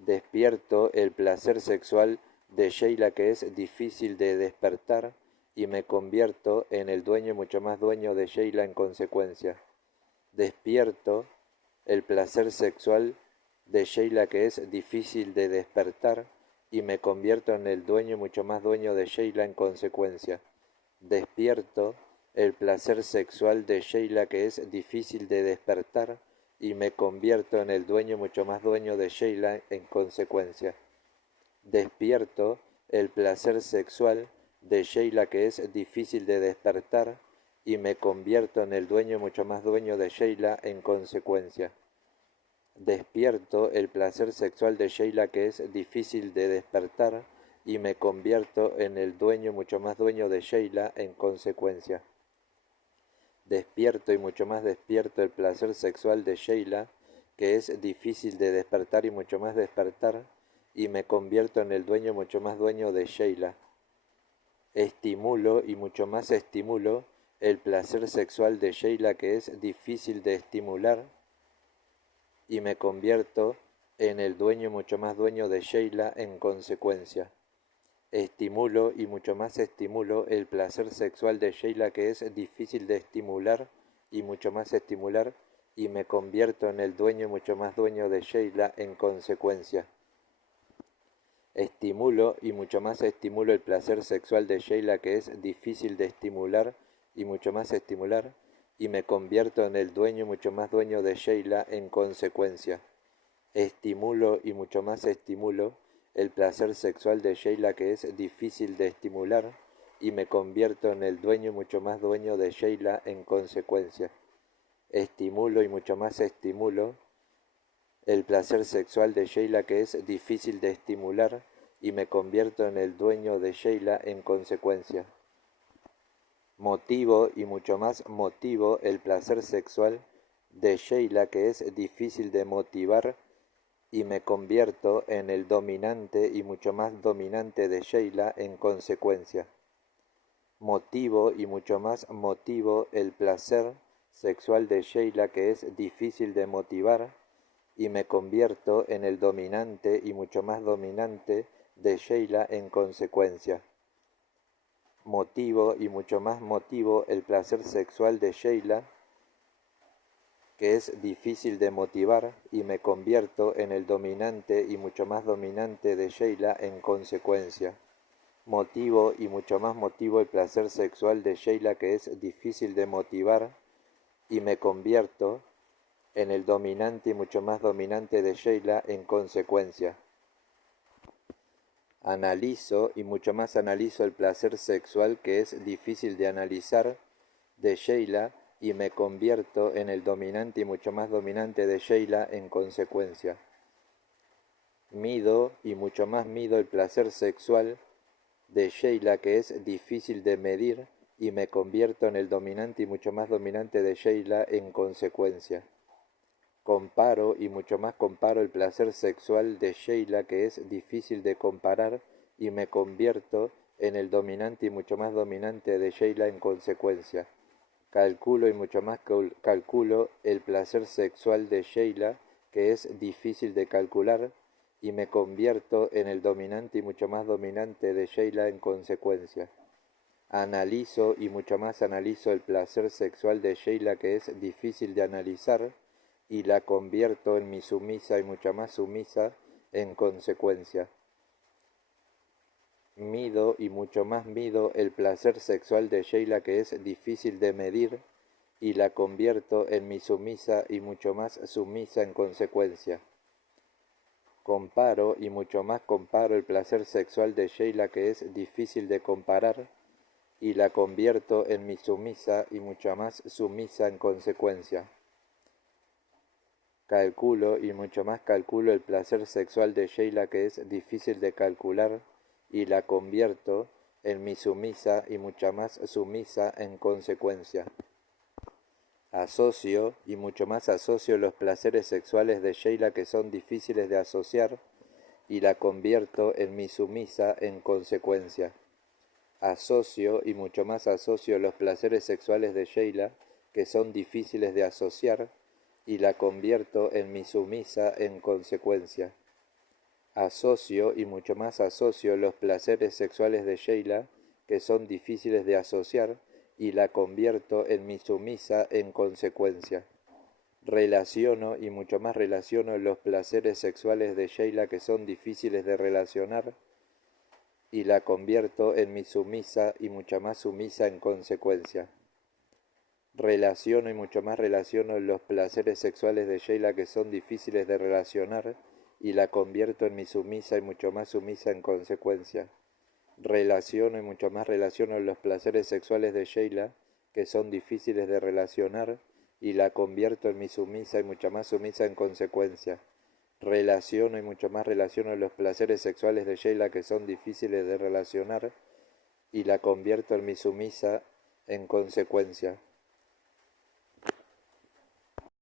Despierto el placer sexual de Sheila que es difícil de despertar y me convierto en el dueño y mucho más dueño de Sheila en consecuencia. Despierto el placer sexual de Sheila que es difícil de despertar y me convierto en el dueño y mucho más dueño de Sheila en consecuencia. Despierto el placer sexual de Sheila que es difícil de despertar y me convierto en el dueño mucho más dueño de Sheila en consecuencia. Despierto el placer sexual de Sheila que es difícil de despertar y me convierto en el dueño mucho más dueño de Sheila en consecuencia. Despierto el placer sexual de Sheila que es difícil de despertar y me convierto en el dueño mucho más dueño de Sheila en consecuencia. Despierto y mucho más despierto el placer sexual de Sheila, que es difícil de despertar y mucho más despertar, y me convierto en el dueño mucho más dueño de Sheila. Estimulo y mucho más estimulo el placer sexual de Sheila, que es difícil de estimular, y me convierto en el dueño mucho más dueño de Sheila en consecuencia. Estimulo y mucho más estimulo el placer sexual de Sheila que es difícil de estimular y mucho más estimular y me convierto en el dueño y mucho más dueño de Sheila en consecuencia. Estimulo y mucho más estimulo el placer sexual de Sheila que es difícil de estimular y mucho más estimular y me convierto en el dueño y mucho más dueño de Sheila en consecuencia. Estimulo y mucho más estimulo el placer sexual de Sheila que es difícil de estimular y me convierto en el dueño y mucho más dueño de Sheila en consecuencia. Estimulo y mucho más estimulo el placer sexual de Sheila que es difícil de estimular y me convierto en el dueño de Sheila en consecuencia. Motivo y mucho más motivo el placer sexual de Sheila que es difícil de motivar y me convierto en el dominante y mucho más dominante de Sheila en consecuencia. Motivo y mucho más motivo el placer sexual de Sheila que es difícil de motivar y me convierto en el dominante y mucho más dominante de Sheila en consecuencia. Motivo y mucho más motivo el placer sexual de Sheila que es difícil de motivar y me convierto en el dominante y mucho más dominante de Sheila en consecuencia. Motivo y mucho más motivo el placer sexual de Sheila que es difícil de motivar y me convierto en el dominante y mucho más dominante de Sheila en consecuencia. Analizo y mucho más analizo el placer sexual que es difícil de analizar de Sheila y me convierto en el dominante y mucho más dominante de Sheila en consecuencia. Mido y mucho más mido el placer sexual de Sheila que es difícil de medir y me convierto en el dominante y mucho más dominante de Sheila en consecuencia. Comparo y mucho más comparo el placer sexual de Sheila que es difícil de comparar y me convierto en el dominante y mucho más dominante de Sheila en consecuencia. Calculo y mucho más calculo el placer sexual de Sheila que es difícil de calcular y me convierto en el dominante y mucho más dominante de Sheila en consecuencia. Analizo y mucho más analizo el placer sexual de Sheila que es difícil de analizar y la convierto en mi sumisa y mucho más sumisa en consecuencia. Mido y mucho más mido el placer sexual de Sheila que es difícil de medir y la convierto en mi sumisa y mucho más sumisa en consecuencia. Comparo y mucho más comparo el placer sexual de Sheila que es difícil de comparar y la convierto en mi sumisa y mucho más sumisa en consecuencia. Calculo y mucho más calculo el placer sexual de Sheila que es difícil de calcular y la convierto en mi sumisa y mucha más sumisa en consecuencia. Asocio y mucho más asocio los placeres sexuales de Sheila que son difíciles de asociar y la convierto en mi sumisa en consecuencia. Asocio y mucho más asocio los placeres sexuales de Sheila que son difíciles de asociar y la convierto en mi sumisa en consecuencia. Asocio y mucho más asocio los placeres sexuales de Sheila, que son difíciles de asociar, y la convierto en mi sumisa en consecuencia. Relaciono y mucho más relaciono los placeres sexuales de Sheila, que son difíciles de relacionar, y la convierto en mi sumisa y mucho más sumisa en consecuencia. Relaciono y mucho más relaciono los placeres sexuales de Sheila, que son difíciles de relacionar, y la convierto en mi sumisa y mucho más sumisa en consecuencia. Relaciono y mucho más relaciono los placeres sexuales de Sheila, que son difíciles de relacionar, y la convierto en mi sumisa y mucho más sumisa en consecuencia. Relaciono y mucho más relaciono los placeres sexuales de Sheila, que son difíciles de relacionar, y la convierto en mi sumisa en consecuencia.